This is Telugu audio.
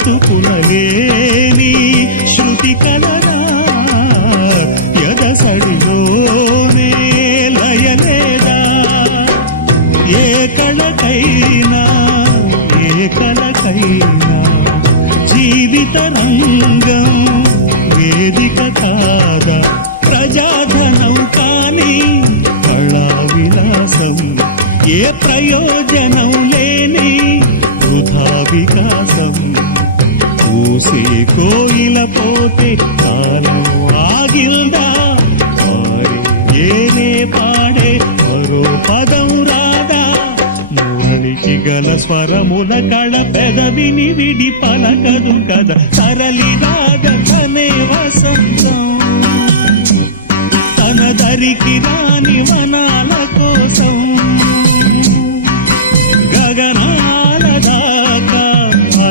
బ్రతుకులలేని శృతి కలరా ఎదసడిలోనే లయలేదా ఏ కళకైనా జీవిత రంగం వేదిక కాదా ప్రజాధనం కానీ కళా విలాసం ఏ ప్రయోజనం లేని వృధా వికాసం పూసే కోయిల పోతే కాలం ఆగిల్దా ఏనే పాడే మరో పదం రాదా మురళికి గల స్వరముల కళ పెదవిని విడి పలకదు కదా తరలి రాగనే వసంతం తన దరికి రాని వనాల